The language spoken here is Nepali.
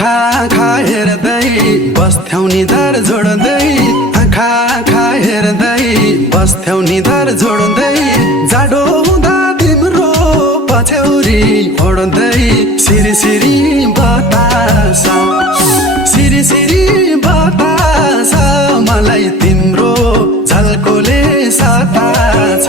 आँखा आँखा हेर्दै बस्थ्यौ निधार जोड्दै आँखा आँखा हेर्दै बस्थ्यौ निधार जोड्दै जाडो हुँदा तिम्रो पछ्यौरी ओड्दै सिरी सिरी बतासा सिरी सिरी बतासा मलाई तिम्रो झल्कोले सताछ